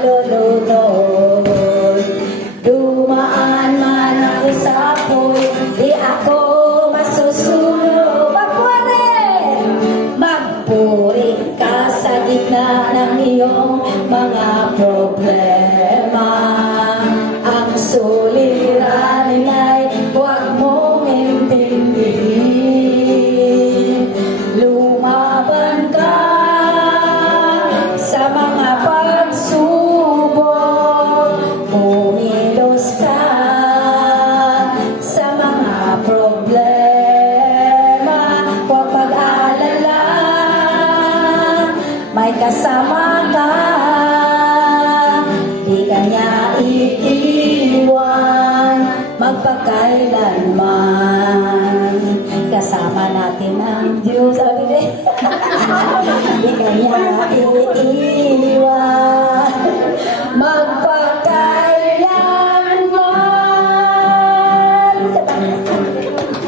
malulunod. Dumaan man ako sa apoy, di ako masusunog. Magpuri ka sa gitna ng iyong mga problema. Ang suliranin ay huwag mong intindihin. Lumaban ka sa mga pagsubok. Kumilos ka sa mga problema. Huwag pag-alala, may kasama ka. Di ka niya iiwan. Magpaka